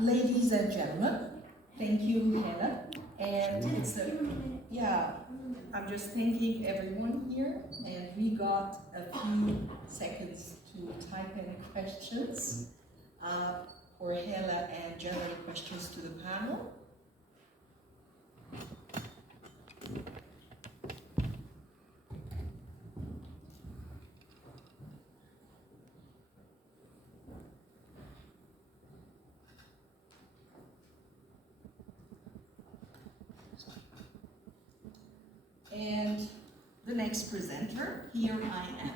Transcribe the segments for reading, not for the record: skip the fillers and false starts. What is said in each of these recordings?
Ladies and gentlemen, thank you, Hannah. And I'm just thanking everyone here, and we got a few seconds to type in questions for Hannah and general questions to the panel. And the next presenter, here I am.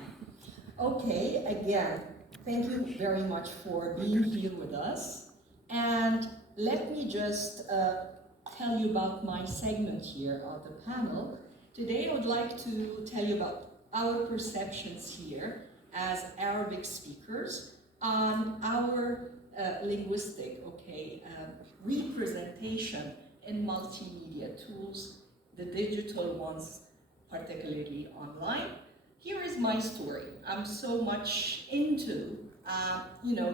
Okay, again, thank you very much for being here with us. And let me just tell you about my segment here of the panel. Today I would like to tell you about our perceptions here as Arabic speakers on our linguistic, representation in multimedia tools, the digital ones, particularly online. Here is my story. I'm so much into,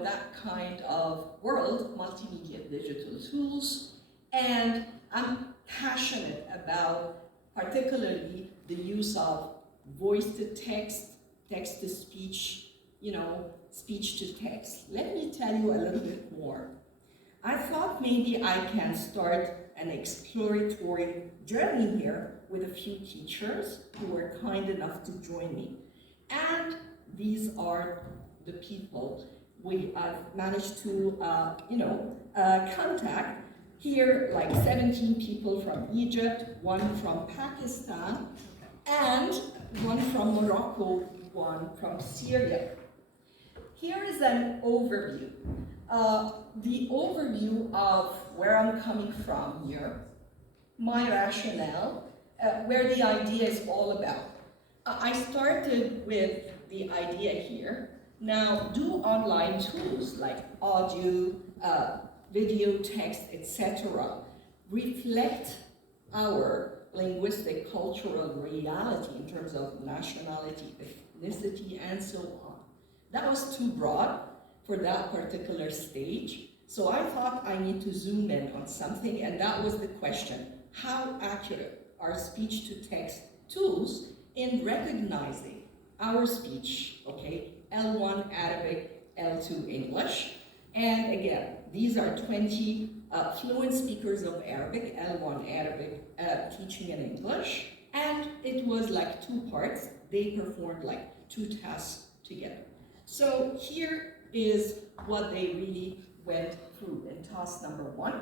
that kind of world, multimedia digital tools, and I'm passionate about particularly the use of voice to text, text to speech, speech to text. Let me tell you a little bit more. I thought maybe I can start an exploratory journey here with a few teachers who were kind enough to join me. And these are the people I've managed to, contact. Here, like 17 people from Egypt, one from Pakistan, and one from Morocco, one from Syria. Here is an overview. The overview of where I'm coming from here, my rationale, where the idea is all about. I started with the idea here. Now, do online tools like audio, video, text, etc. reflect our linguistic cultural reality in terms of nationality, ethnicity, and so on? That was too broad for that particular stage. So I thought I need to zoom in on something, and that was the question. How accurate are speech-to-text tools in recognizing our speech, L1 Arabic, L2 English? And again, these are 20 fluent speakers of Arabic, L1 Arabic, teaching in English, and it was like two parts. They performed like two tasks together. So here is what they really went through in task number 1.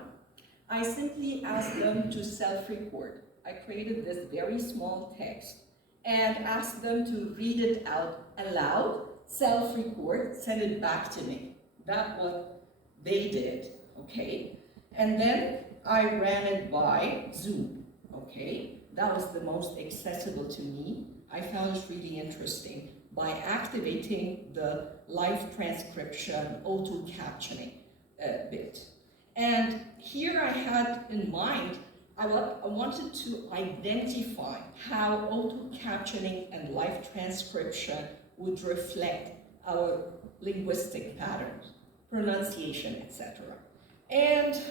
I simply asked them to self-record. I created this very small text and asked them to read it out aloud, self-record, send it back to me. That's what they did, And then I ran it by Zoom, That was the most accessible to me. I found it really interesting by activating the live transcription, auto captioning bit. And here I had in mind, I wanted to identify how auto captioning and live transcription would reflect our linguistic patterns, pronunciation, etc. And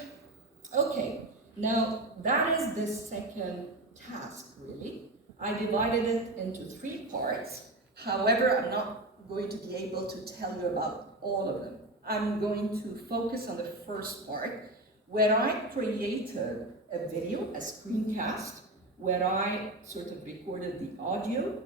now that is the second task, really. I divided it into 3 parts. However, I'm not going to be able to tell you about all of them. I'm going to focus on the first part, where I created a video, a screencast, where I sort of recorded the audio,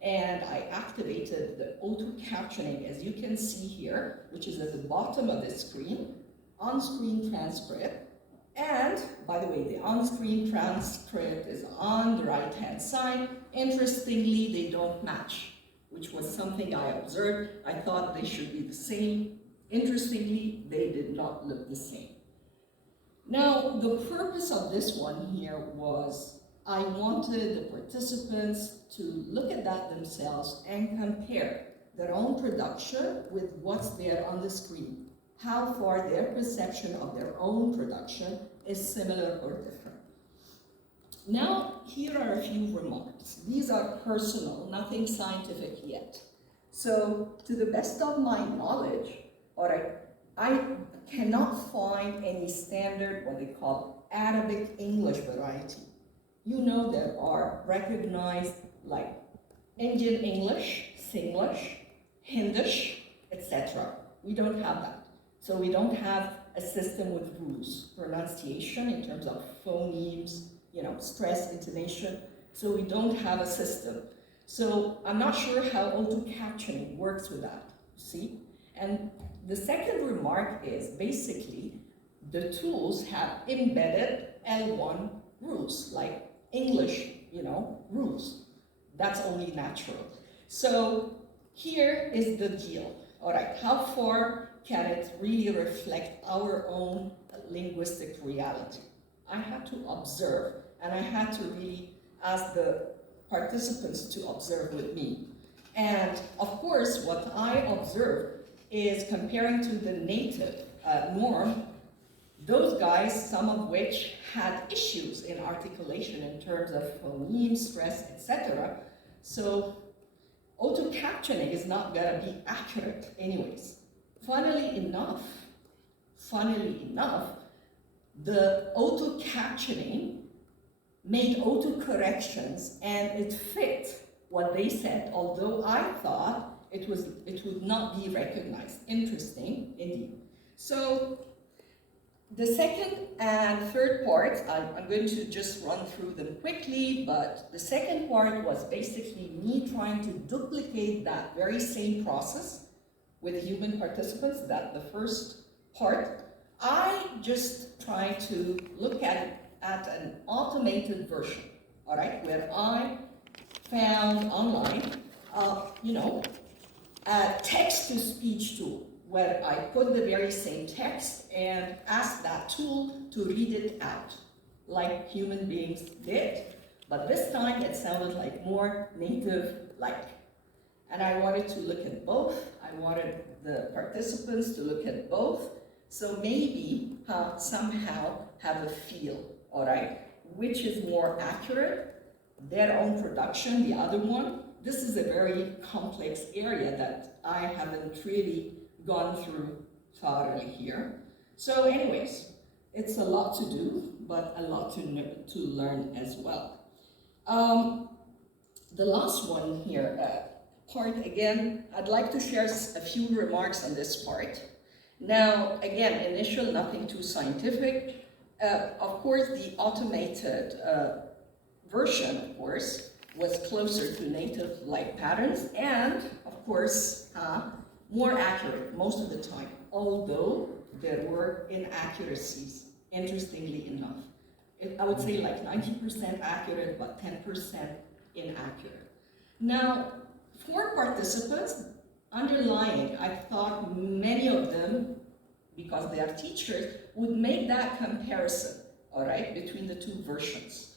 and I activated the auto captioning, as you can see here, which is at the bottom of the screen, on-screen transcript. And, by the way, the on-screen transcript is on the right-hand side. Interestingly, they don't match, which was something I observed. I thought they should be the same. Interestingly, they did not look the same. Now, the purpose of this one here was I wanted the participants to look at that themselves and compare their own production with what's there on the screen. How far their perception of their own production is similar or different. Now, here are a few remarks. These are personal, nothing scientific yet. So, to the best of my knowledge, or I cannot find any standard, what they call Arabic English variety. You know there are recognized like Indian English, Singlish, Hindish, etc. We don't have that. So we don't have a system with rules, pronunciation in terms of phonemes, stress, intonation. So we don't have a system. So I'm not sure how auto-captioning works with that, you see? And the second remark is basically the tools have embedded L1 rules, like English, rules. That's only natural. So here is the deal. All right, how far can it really reflect our own linguistic reality? I had to observe, and I had to really ask the participants to observe with me. And of course, what I observed is comparing to the native norm, those guys, some of which had issues in articulation in terms of phoneme, stress, etc. So auto-captioning is not going to be accurate anyways. Funnily enough, the auto-captioning made auto-corrections and it fit what they said, although I thought it would not be recognized. Interesting, indeed. So the second and third part, I'm going to just run through them quickly, but the second part was basically me trying to duplicate that very same process with human participants, that the first part. I just tried to look at it at an automated version, all right, where I found online, a text-to-speech tool, where I put the very same text and asked that tool to read it out, like human beings did, but this time it sounded like more native-like. And I wanted to look at both. I wanted the participants to look at both, so maybe somehow have a feel, all right, which is more accurate, their own production, the other one. This is a very complex area that I haven't really gone through thoroughly here. So anyways, it's a lot to do, but a lot to learn as well. The last one here, part again, I'd like to share a few remarks on this part. Now, again, initial, nothing too scientific. Of course, the automated version, of course, was closer to native-like patterns and, of course, more accurate most of the time, although there were inaccuracies, interestingly enough. I would say like 90% accurate, but 10% inaccurate. Now, for participants, underlying, I thought many of them, because they are teachers, would make that comparison, all right, between the two versions.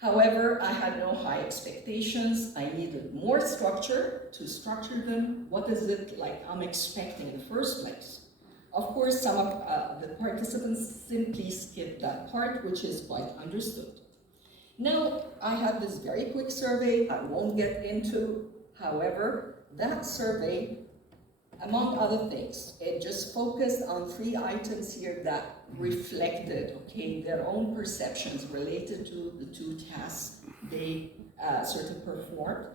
However, I had no high expectations. I needed more structure to structure them. What is it like I'm expecting in the first place? Of course, some of the participants simply skipped that part, which is quite understood. Now, I have this very quick survey I won't get into. However, that survey, among other things, it just focused on 3 items here that reflected, okay, their own perceptions related to the 2 tasks they sort of performed.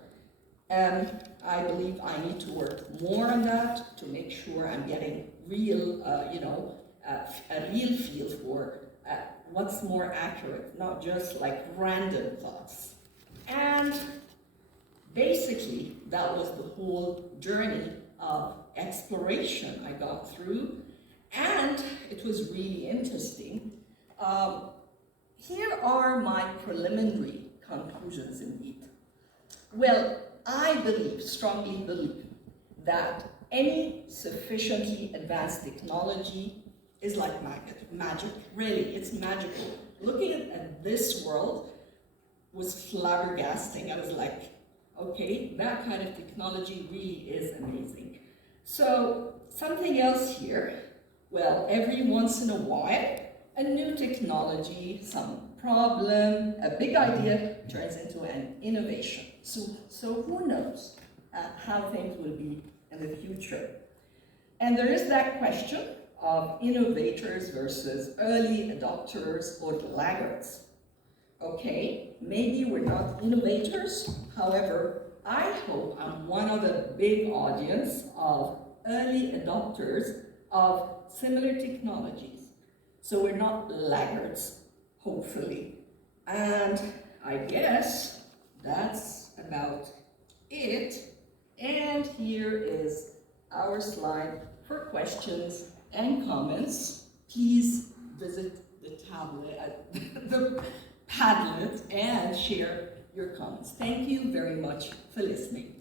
And I believe I need to work more on that to make sure I'm getting real, a real feel for what's more accurate, not just like random thoughts. And basically, that was the whole journey of exploration I got through, and it was really interesting. Here are my preliminary conclusions indeed. Well, I believe, strongly believe, that any sufficiently advanced technology is like magic. Really, it's magical. Looking at this world was flabbergasting. I was like, okay, that kind of technology really is amazing. So, something else here. Well, every once in a while, a new technology, some problem, a big idea turns into an innovation. So who knows how things will be in the future? And there is that question of innovators versus early adopters or laggards. Okay, maybe we're not innovators, however, I hope I'm one of the big audience of early adopters of similar technologies. So we're not laggards, hopefully. And I guess that's about it. And here is our slide for questions and comments. Please visit the the Padlet and share your comments. Thank you very much for listening.